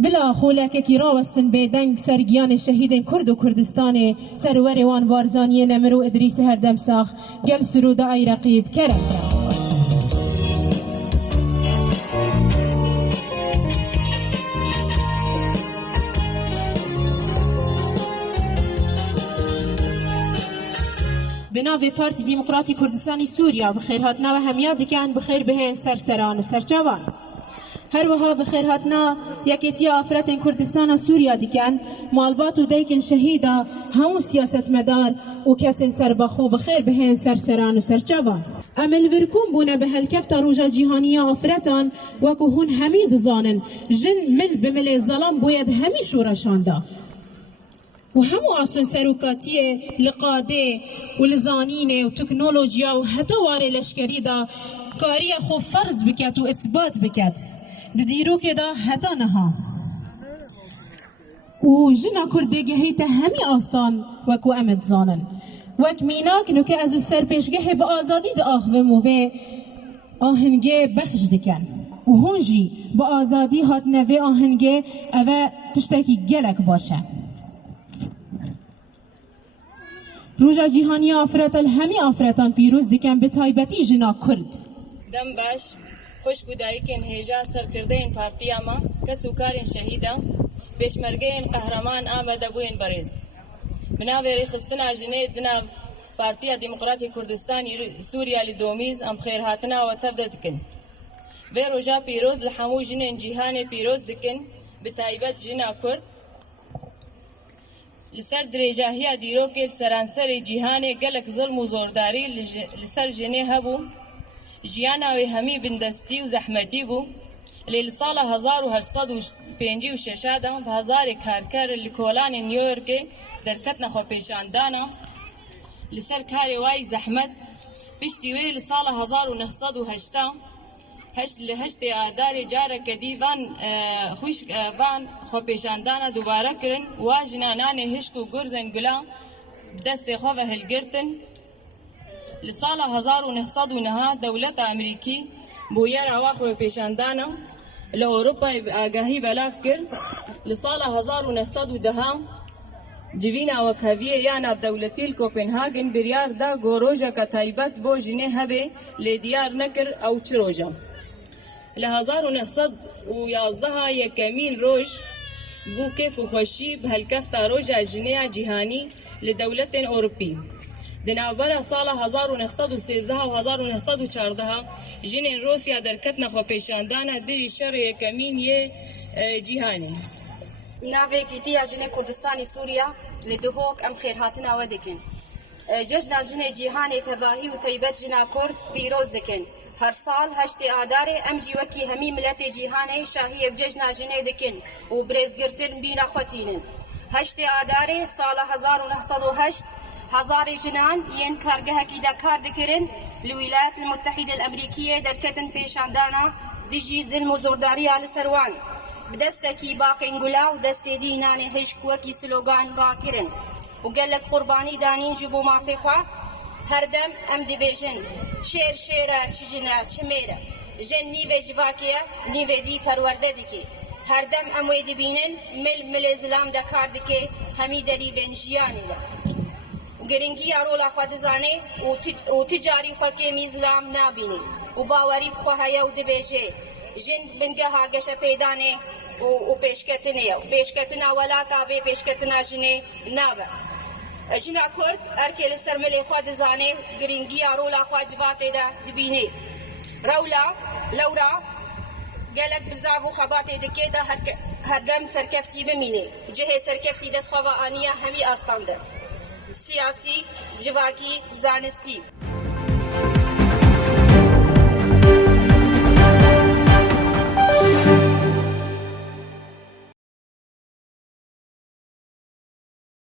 بلا خولککی راوستن بیدنگ سرگیان شهید کرد و کردستان سرور وان بارزانی نمرو ادریس هردم ساخ گل سرود ای رقیب کرد. بناوی پارتی دموکراتی کردستانی سوریا بخیر هاتنا و همیا دکن بخیر به سرسران و سرچوان. هر وها بخیر هاتنا یکیتی آفرت کردستان سوریا دکن مالبات و دیکن شهیدا همون سیاست مدار و کسین سربخو بخیر به سرسران و سرچوان. عمل ورکون بونه به هلکفت روژا جیهانی آفرتان وکو هون همید زانن جن مل بمل ظلام باید همی شورشانده و همو آسون سروکاتیه لقاده و لزانینه و تکنولوژیا و حتی واره لشکری دا کاری خو فرض بکت و اثبات بکت دیرو که دا حتی نها و جنا کردگه هیتا همی آستان وکو امد زانن وک میناک نو که از سرپیشگه با آزادی دا آخوه موه آهنگه بخش دکن و هونجی با آزادی هات نوه آهنگه اوه تشتکی گلک باشه. روژا جیهانی آفرت الهمی آفرتان پیروز دکن به تایبتی جنا کرد. دم باش خوش گودایی کن هیجا سر کرده این پارتی اما کسوکارین شهیدا بیشمرگه این قهرمان آمده بوین بریز. بناوری خستنا جنه دنا پارتی دموکراتی کردستانی سوریا لدومیز ام خیر هاتنا و تبدد کن. به روژا پیروز لحمو جنین جیهان پیروز دکن به تایبت جنا کرد. لسر درجاهی دیرو که سرانسر جیهان گلک ظلم و زورداری لسر جنه هبو جیانا و همی بندستی و زحمتی بو لیل سال 1856 آدم به هزار کارکر لکولان نیویورک درکت نخو پیشاندانا لسر کاری وای زحمت پشتی وی لسال 1908 هشت آدار جاره کدی وان خوش وان خو پیشاندانا دوباره کرن و جنانان هشکو گرزن گلا دست خو و هلگرتن لسال 1909 دولت امریکی بویر اواخو پیشاندانا لأوروپا آگاهی بلاف کر لسال 1910 جوینا و کاویه یانا دولتی کوپنهاگن بریار دا گوروژا کتایبت بو جنه هبه لیدیار نکر او چروژا ل1911 یکمین روز بو کیف و خوشی به هلکفتا روژا جنه جیهانی لدولت اوروپی دنابرا سال 1913 و 1914 جنین روسیا درکت نخو پیشاندانا دی شر یکمین یه جیهانی ناوی کیتیا جنه کردستانی سوریا لدهوک ام خیر هاتنا و دکن جشن جنه جیهانی تباهی و طیبت جنا کرد پیروز دکن هر سال 8 آذار ام جی وکی همی ملت جیهانی شاهی بجشن جنه دکن و برزگرتن بینا خطینن 8 آذار سال 1908 هزار جنان ين كارجها كيدا كارد كرن الولايات المتحدة الأمريكية دركتن بيشاندانا ديجي ظلم وزورداري على سروان بدستكي باقي نقولا ودست ديناني هشكوكي سلوغان باكرن وقال لك قرباني دانين جبو ما فيخوا هردم ام دي بيجن شير شيرا شجنا شميرا جن نيفي جباكيا نيفي دي كرورده ديكي هردم ام ويدي بينن مل زلام دا كاردكي همي دلي بنجياني دا گرنگی ارولا خودزانه و تجاری خاکی میزلام نابینی و باوری بخواهی و دبیجه جن بنده هاگش پیدانه و پیشکتنه ولا تابه پیشکتنه جنه نابه جنا کرد ارکل سرملی خودزانه گرنگی ارولا خواجبات دا دبینی رولا لورا گلک بزاف و خبات دکه دا هردم سرکفتی بمینه جه سرکفتی دست خواه آنیا همی آستانده سیاسی جواکی زانستی